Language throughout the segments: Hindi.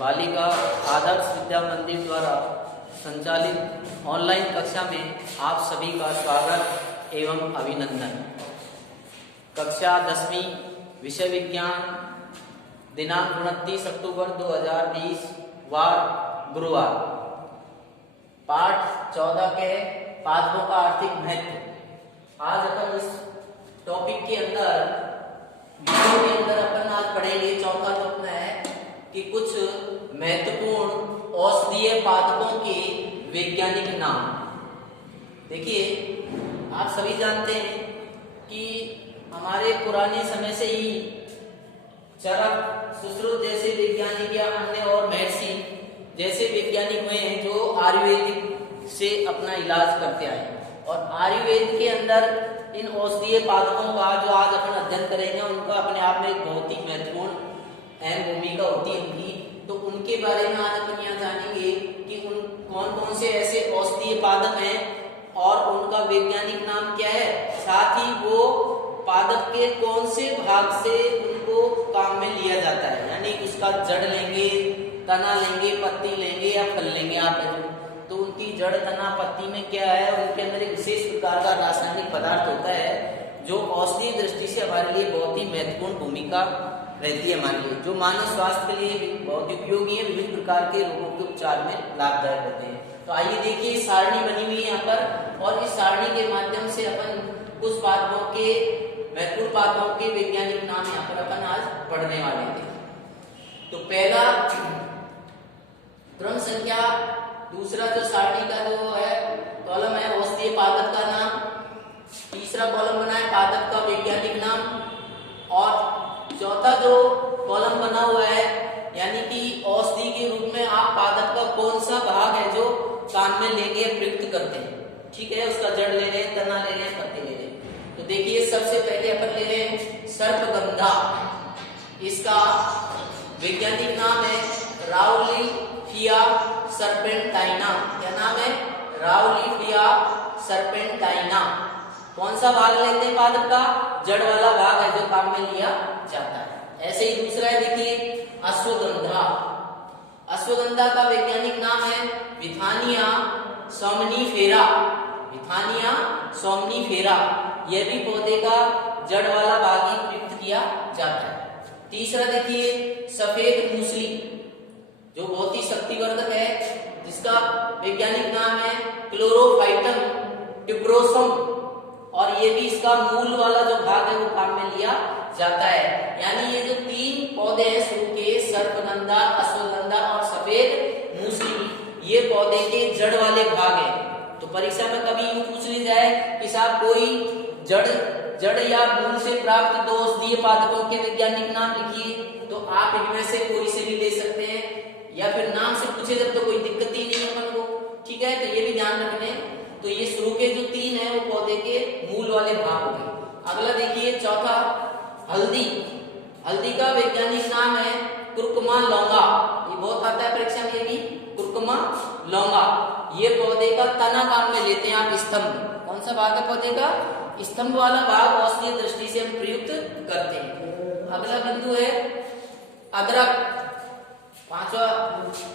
बालिका आदर्श विद्या मंदिर द्वारा संचालित ऑनलाइन कक्षा में आप सभी का स्वागत एवं अभिनंदन। कक्षा 10वीं विषय विज्ञान दिनांक 29 अक्टूबर 2020 वार गुरुवार, पाठ 14 के पादपों का आर्थिक महत्व। आज अपन इस टॉपिक के अंदर वीडियो के अंदर अपन आज पढ़ेंगे। चौथा जो अपना है कि कुछ महत्वपूर्ण औषधीय पादपों के वैज्ञानिक नाम। देखिए, आप सभी जानते हैं कि हमारे पुराने समय से ही चरक, सुश्रुत जैसे वैज्ञानिक या अन्य और महर्षि जैसे वैज्ञानिक हुए हैं जो आयुर्वेदिक से अपना इलाज करते आए। और आयुर्वेद के अंदर इन औषधीय पादपों का जो आज अपन अध्ययन करेंगे उनका अपने आप में एक बहुत ही महत्वपूर्ण अहम भूमिका होती है उनकी। तो उनके बारे में आज अपन यहाँ जानेंगे कि उन कौन कौन से ऐसे औषधीय पादप हैं और उनका वैज्ञानिक नाम क्या है, साथ ही वो पादप के कौन से भाग से उनको काम में लिया जाता है, यानी उसका जड़ लेंगे, तना लेंगे, पत्ती लेंगे या फल लेंगे आप। तो उनकी जड़, तना, पत्ती में क्या है, उनके अंदर एक विशेष प्रकार का रासायनिक पदार्थ होता है जो औषधीय दृष्टि से हमारे लिए बहुत ही महत्वपूर्ण भूमिका रहती है हमारे लिए, जो मानव स्वास्थ्य के लिए बहुत उपयोगी है, विभिन्न प्रकार के रोगों के उपचार में लाभदायक होते हैं। तो आइए देखिए, सारणी बनी हुई है यहाँ पर और इस सारणी के माध्यम से अपन कुछ पादपों के, महत्वपूर्ण पादपों के वैज्ञानिक नाम यहाँ पर अपन आज पढ़ने वाले थे। तो पहला क्रम संख्या, दूसरा जो सारणी का जो है कॉलम है औषधीय पादप का नाम, तीसरा कॉलम बना है पादप का वैज्ञानिक नाम, और चौथा जो कॉलम बना हुआ है यानी कि औषधि के रूप में आप पादप का कौन सा भाग है जो काम में लेंगे, प्रयुक्त करते हैं। ठीक है, उसका जड़ ले रहे हैं, तना ले रहे हैं, पत्ते ले रहे हैं। तो देखिए, सबसे पहले अपन ले रहे हैं सर्पगंधा। इसका वैज्ञानिक नाम है राउलीफिया सर्पेंटाइना। क्या नाम है? राउलीफिया सर्पेंटाइना। कौन सा भाग लेते हैं पादप का? जड़ वाला भाग है जो काम में लिया जाता है। ऐसे ही दूसरा है, देखिए अश्वगंधा। अश्वगंधा का वैज्ञानिक नाम है विथानिया सोमनीफेरा। Withania somnifera. यह भी पौधे का जड़ वाला भाग ही प्रयुक्त किया जाता है। तीसरा देखिए सफेद मूसली, जो बहुत ही शक्तिवर्धक है, जिसका वैज्ञानिक नाम है क्लोरोफाइटम ट्यूबरोसम, और ये भी इसका मूल वाला जो भाग है वो काम में लिया जाता है। यानी ये जो तीन पौधे हैं शुरू के, सर्पगंधा, अश्वगंधा और सफेद मूसली, ये पौधे के जड़ वाले भाग हैं। तो परीक्षा में कभी यूं पूछ ली जाए कि साहब कोई जड़ या मूल से प्राप्त दो औषधीय पादपों के वैज्ञानिक नाम लिखिए, तो आप इनमें से कोई से भी ले सकते हैं, या फिर नाम से पूछे जब तो कोई दिक्कत ही नहीं है अपन को। ठीक है, तो ये भी ध्यान रखने। तो ये शुरू के जो तीन है वो पौधे के मूल वाले भाग हो गए। अगला देखिए चौथा हल्दी। हल्दी का वैज्ञानिक नाम है कुर्कुमा लौंगा। ये बहुत आता है परीक्षा में भी, कुर्कुमा लौंगा। ये पौधे का तना काम में लेते हैं आप, स्तंभ। कौन सा भाग है पौधे का? स्तंभ वाला भाग औषधीय दृष्टि से हम प्रयुक्त करते हैं। अगला बिंदु है अदरक। पांचवा,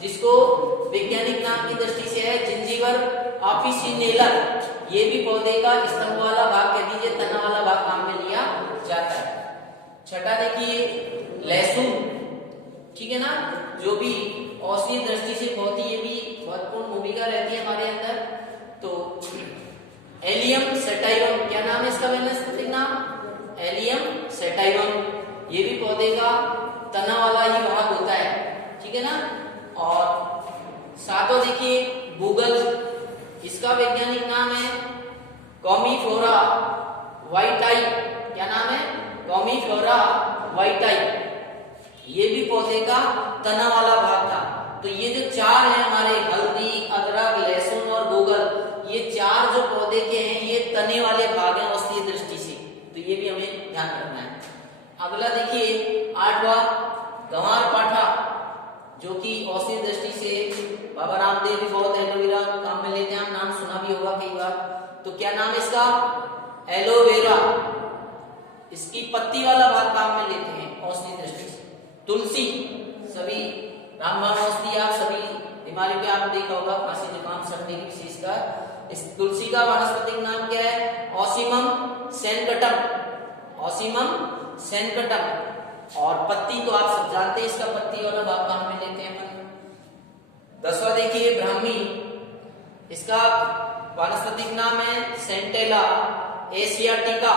जिसको वैज्ञानिक नाम की दृष्टि से है जिंजीवर ऑफिसिनेलर। ये भी पौधे का स्तंभ वाला भाग, कह दीजिए तना वाला भाग काम में लिया जाता है। छठा देखिए लहसुन। ठीक है ना, जो भी औषधीय दृष्टि से बहुत ही, ये भी महत्वपूर्ण भूमिका रहती है हमारे अंदर। तो एलियम सेटाइवम, क्या नाम है इसका वैज्ञानिक नाम? Allium sativum. ये भी पौधे का तना वाला ही भाग होता है। ठीक है ना। और सातों देखिए गूगल। इसका वैज्ञानिक नाम है कॉमीफ्लोरा व्हाइटाई। क्या नाम है? कॉमीफ्लोरा व्हाइटाई। ये भी पौधे का तना वाला भाग था। तो ये जो चार है हमारे, हल्दी, अदरक, लहसुन और गूगल, ये चार जो पौधे के हैं ये तने वाले भाग हैं औषधीय दृष्टि से। तो ये भी हमें ध्यान रखना है। अगला देखिए आठवां गंवारपाठा, जो कि औषधीय दृष्टि से बाबा रामदेव भी बहुत एलोवेरा काम में लेते हैं, नाम सुना भी होगा कई बार। तो क्या नाम है इसका? एलोवेरा। इसकी पत्ती वाला भाग काम में लेते हैं औषधीय दृष्टि से। तुलसी, सभी रामबाण औषधि आप सभी बीमारियों के आपने देखा होगा, खांसी जुकाम सर्दी की विशेषकर। इस तुलसी का वानस्पतिक नाम क्या है? ऑसीमम सैनकटम, ऑसीमम सैनकटम। और पत्ती तो आप सब जानते हैं, इसका पत्ती वाला भाग काम में लेते हैं अपन। 10वां देखिए ब्राह्मी, इसका वानस्पतिक नाम है सेंटेला एशियाटिका,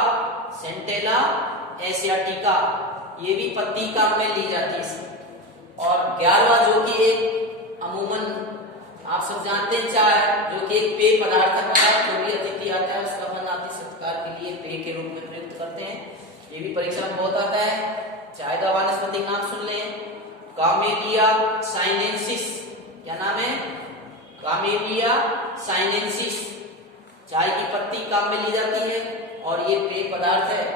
सेंटेला एशियाटिका, ये भी पत्ती काम में ली जाती है इसकी। और 11वां जो कि एक अमूमन आप सब जानते हैं चाय, जो कि एक पेय पदार्थ है, जो भी अतिथि आता है उसका अपन आतिथ्य सत्कार के लिए पेय के रूप में प्रयुक्त करते हैं, ये भी परीक्षा में बहुत आता है। चाय का वानस्पतिक नाम सुन लें, कामेलिया साइनेंसिस। क्या नाम है? कामेलिया साइनेंसिस। चाय की पत्ती काम में ली जाती है और ये पेय पदार्थ है।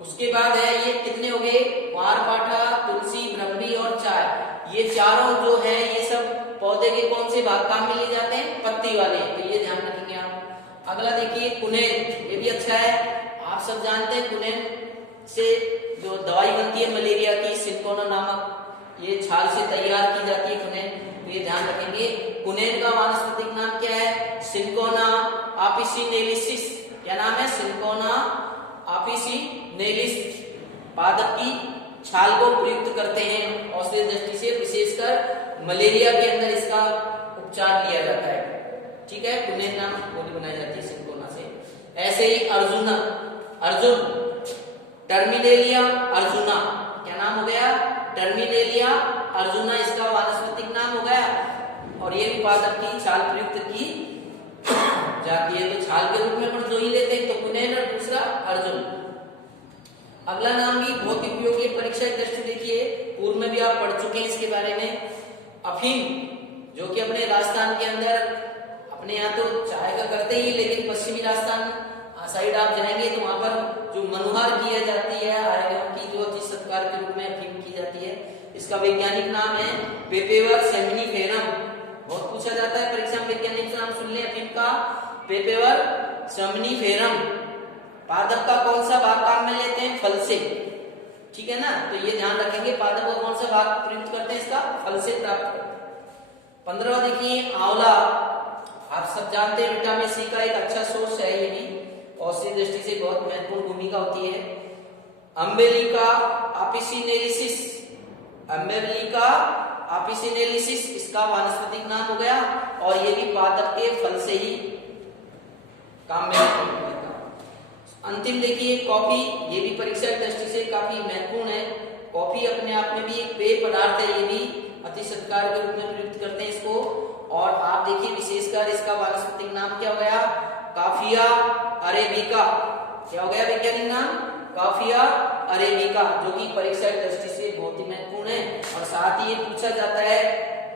उसके बाद है ये कितने हो गए? कुआरपाठा, तुलसी, ब्रह्मी और चाय, ये चारों जो है ये सब पौधे के कौन से भाग काम में लिए जाते हैं? पत्ती वाले, तो ये ध्यान रखेंगे आप। अगला देखिए कुनेन, ये भी अच्छा है, आप सब जानते हैं कुनेन से जो दवाई बनती है मलेरिया की, सिंकोना नामक, ये छाल से तैयार की जाती है कुनेन, तो ये ध्यान रखेंगे। कुनेन का वानस्पतिक नाम क्या है? सिंकोना ऑफिसिनेलिसिस। क्या नाम है? Cinchona officinalis. पादप की छाल को प्रयुक्त करते हैं औषधीय दृष्टि से, विशेषकर मलेरिया के अंदर इसका उपचार लिया जाता है। ठीक है, कुनेन नाम गोली बनाई जाती है सिंकोना से। ऐसे ही अर्जुन, अर्जुन टर्मिनेलिया अर्जुना, क्या नाम हो गया? टर्मिनेलिया अर्जुना, इसका वानस्पतिक नाम हो गया। और ये भी पादप की छाल प्रयुक्त की जाती है, तो छाल के रूप में अपन दो ही लेते हैं, तो कुनेन और दूसरा अर्जुन। अगला नाम भी बहुत उपयोगी है परीक्षा की दृष्टि, देखिए पूर्व में भी आप पढ़ चुके हैं इसके बारे में। अफीम, जो कि अपने राजस्थान के अंदर, अपने यहाँ तो चाय का करते ही, लेकिन पश्चिमी राजस्थान साइड आप जाएंगे तो वहां पर जो मनुहार किया जाती है, आयरन की जो अतिथि सत्कार के रूप में अफीम की जाती है, इसका वैज्ञानिक नाम है पेपेवर सेमिनिफेरम। बहुत पूछा जाता है परीक्षा में, वैज्ञानिक नाम सुन ले अफीम का, पेपेवर सेमिनिफेरम। पादप का कौन सा भाग काम में लेते हैं? फल से। ठीक है ना, तो ये ध्यान रखेंगे, पादप का कौन सा भाग प्रयुक्त करते हैं? इसका फल से प्राप्त करते हैं। 15वां देखिए आंवला, आप सब जानते हैं विटामिन सी का एक अच्छा सोर्स है, ये भी औषधि दृष्टि से बहुत महत्वपूर्ण भूमिका होती है। अम्बेलिका ऑफिसिनेलिसिस, अम्बेलिका ऑफिसिनेलिसिस, इसका वानस्पतिक नाम हो गया, और ये भी पादप के फल से ही काम में आता है। अंतिम देखिए कॉफी, ये भी परीक्षा की दृष्टि से काफी महत्वपूर्ण है। कॉफी अपने आप में भी एक पेय पदार्थ है, ये भी अति सत्कार के रूप में प्रयुक्त करते हैं इसको। और आप देखिए विशेषकर इसका वानस्पतिक नाम क्या हो गया? काफिया अरेबिका। क्या हो गया वैज्ञानिक नाम? काफिया अरेबिका, जो कि परीक्षा की दृष्टि से बहुत ही महत्वपूर्ण है। और साथ ही ये पूछा जाता है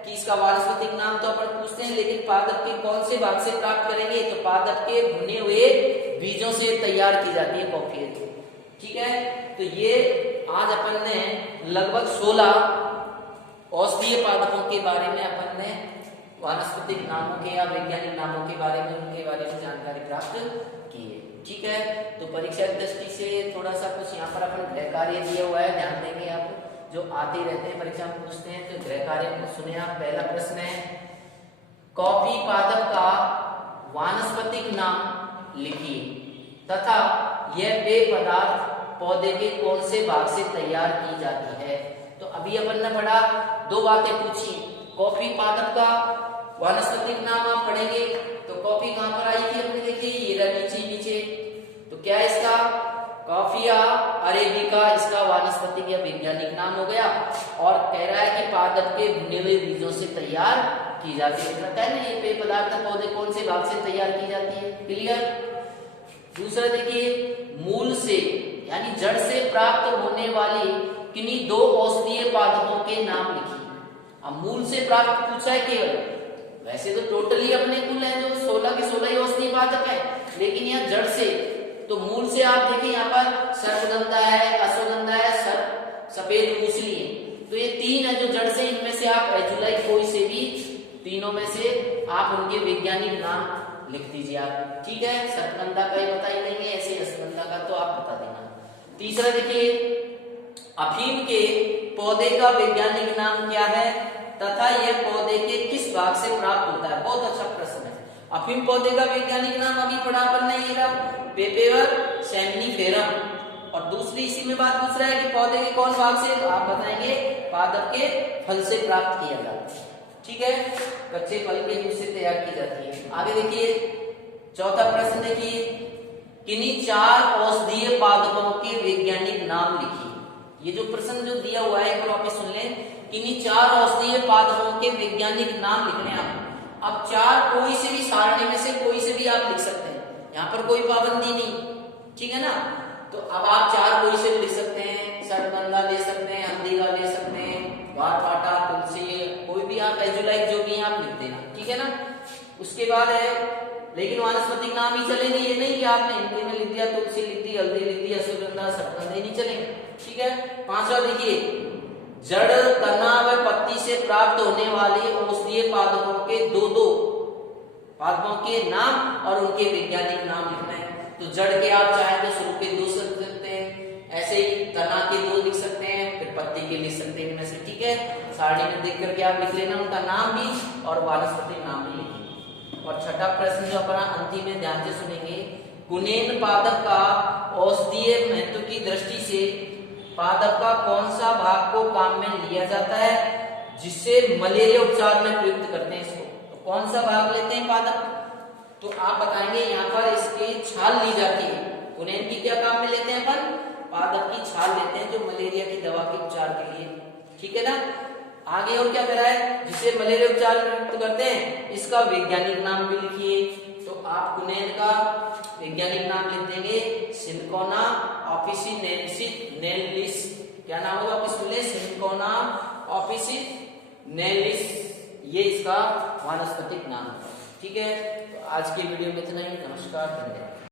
कि इसका वानस्पतिक नाम तो अपन पूछते हैं, लेकिन पादप के कौन से भाग से प्राप्त करेंगे? तो पादप के भुने हुए बीजों से तैयार की जाती है कॉफी। ठीक है, तो ये आज अपन ने लगभग 16 औषधीय पादपों के बारे में अपन ने वानस्पतिक नामों के या वैज्ञानिक नामों के बारे में, उनके बारे में जानकारी प्राप्त की है। ठीक है, तो परीक्षा की दृष्टि से थोड़ा सा कुछ यहाँ पर अपन गृह कार्य दिया हुआ है, ध्यान देंगे आप, जो आते रहते हैं परीक्षा में पूछते हैं। तो गृह कार्य को सुने आप। पहला प्रश्न है, कॉफी पादप का वानस्पतिक नाम लिखिए तथा यह पेय पदार्थ पौधे के कौन से भाग से तैयार की जाती है। तो अभी अपन ने पढ़ा, दो बातें पूछी। कॉफी पादप का वानस्पतिक नाम आप पढ़ेंगे, तो कॉफी कहां पर आई थी अपने? देखिए ये नीचे। तो क्या इसका? कॉफिया अरेबिका इसका वानस्पतिक या वैज्ञानिक नाम हो गया। और कह रहा है कि पादप के भुने हुए बीजों से तैयार की जाती है। पता है ना, ये पेय पदार्थ पौधे कौन से भाग से तैयार की जाती है? क्लियर। दूसरा देखिए, मूल से यानी जड़ से प्राप्त होने वाली किन्हीं दो औषधीय पादपों के नाम लिखिए। अब मूल से प्राप्त पूछा है केवल, वैसे तो टोटली अपने कुल है जो 16 के 16 ही औषधीय पादप है, लेकिन यहाँ जड़ से, तो मूल से आप देखिए यहाँ पर सर्पगंधा है, अश्वगंधा है, सफेद मूसली है, तो ये तीन है जो जड़ से। इनमें से आप जुलाई कोई से भी तीनों में से आप उनके वैज्ञानिक नाम लिख दीजिए आप। ठीक है, सर्पगंधा का ही बता ही देंगे, ऐसे अश्वगंधा का तो आप बता देना। तीसरा देखिए, अफीम के पौधे का वैज्ञानिक नाम क्या है तथा यह पौधे के किस भाग से प्राप्त होता है? बहुत अच्छा प्रश्न है। अफीम पौधे का वैज्ञानिक नाम अभी पढ़ा अपन ने, ये रहा पेपेवर सेमनीफेरम। और दूसरी इसी में बात पूछ रहा है कि पौधे के कौन भाग से, तो आप बताएंगे पादप के फल से प्राप्त किया जाता है। ठीक है, कच्चे फल के जूस से तैयार की जाती है। आगे देखिए चौथा प्रश्न देखिए, किन्हीं 4 औषधीय पादपों के वैज्ञानिक नाम लिखिए। ये जो प्रश्न जो दिया हुआ है एक बार वापस सुन लें, किन्हीं 4 औषधीय पादपों के वैज्ञानिक नाम लिखने हैं आप। अब 4 कोई से भी सारणी में से कोई से भी आप लिख सकते हैं, यहाँ पर कोई पाबंदी नहीं, ठीक है ना। तो अब आप 4 कोई से भी लिख सकते हैं, सरगंधा ले सकते हैं, हल्दीगा ले सकते हैं, वारपाटा, तुलसी, कोई भी आप एजुलाइक जो भी आप लिख देना, ठीक है ना। उसके बाद है, लेकिन वानस्पतिक नाम ही चलेंगे, ये नहीं कि आपने हिंदी में लिख दिया तुलसी लिख दी, हल्दी लिख दी, अश्वगंधा, सरगंधा नहीं चलेंगे, ठीक है। 5वां देखिए, जड़, तना व पत्ती से प्राप्त होने वाले औषधीय पादपों के 2 पादपों के नाम और उनके वैज्ञानिक नाम लिखना है। तो जड़ के आप चाहे तो शुरू के 2 लिख सकते हैं, ऐसे ही तना के 2 लिख सकते हैं, फिर पत्ती के लिख सकते हैं इनमें से, ठीक है। सारणी में देख करके आप लिख लेना उनका नाम भी और वानस्पतिक नाम भी लिखिए। और छठा प्रश्न जो अपना अंतिम में ध्यान से सुनेंगे, कुनेन पादप का औषधीय महत्व की दृष्टि से पादप का कौन सा भाग को काम में लिया जाता है जिससे मलेरिया उपचार में प्रयुक्त करते हैं इसको? तो कौन सा भाग लेते हैं पादप? तो आप बताएंगे यहाँ पर इसकी छाल ली जाती है। कुनेन की क्या काम में लेते हैं अपन? पादप की छाल लेते हैं जो मलेरिया की दवा के उपचार के लिए, ठीक है ना। आगे और क्या करा है, जिसे मलेरिया उपचार प्रयुक्त करते हैं इसका वैज्ञानिक नाम भी लिखिए। तो आप कुनेन का वैज्ञानिक नाम लिख देंगे सिनकोना ऑफिसिनेलिस। क्या नाम होगा आपके सुन ले, सिनकोना ऑफिसिनेलिस, ये इसका वानस्पतिक नाम है, ठीक है। तो आज की वीडियो में इतना ही, नमस्कार, धन्यवाद।